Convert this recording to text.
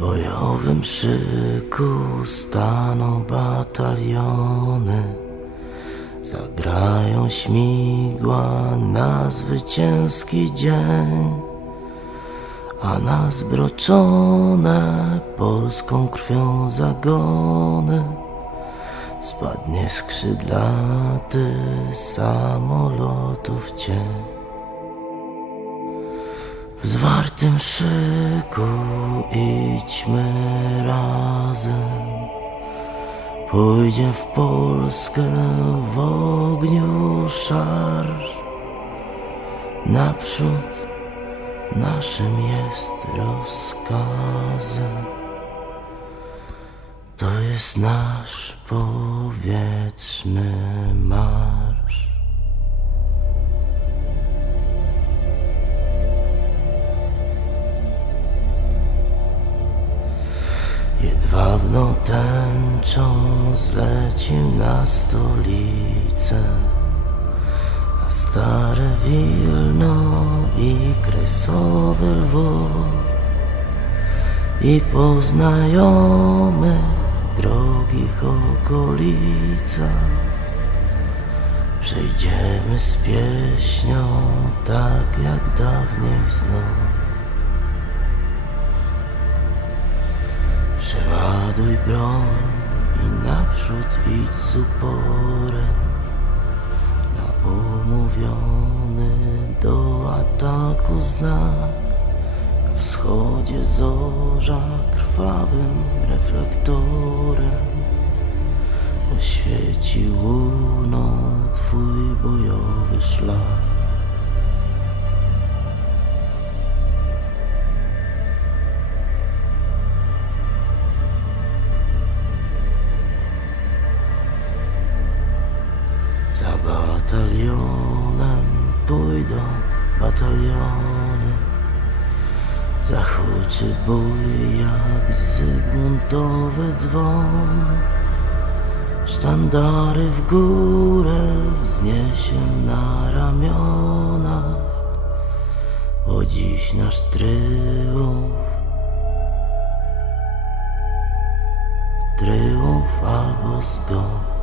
Bojowym szyku staną bataliony, zagrają śmigła na zwycięski dzień, a na zbroczone polską krwią zagony spadnie skrzydlaty samolotów cień. Zwartym szyku idźmy razem. Pójdzie w Polskę w ogniu szarż. Naprzód naszym jest rozkazem. To jest nasz powietrzny marsz Jedwabną tęczą zlecił na stolicę Na stare Wilno i kresowy Lwów I po znajomych drogich okolicach Przejdziemy z pieśnią tak jak dawniej znów Przeładuj broń i naprzód idź z uporem Na umówiony do ataku znak Na wschodzie zorza krwawym reflektorem Oświeci łuną twój bojowy szlak batalionem pójdą bataliony. Zahuczy bój jak zygmuntowy dzwon. Sztandary w górę wzniesie na ramionach Bo dziś nasz tryumf Tryumf albo zgon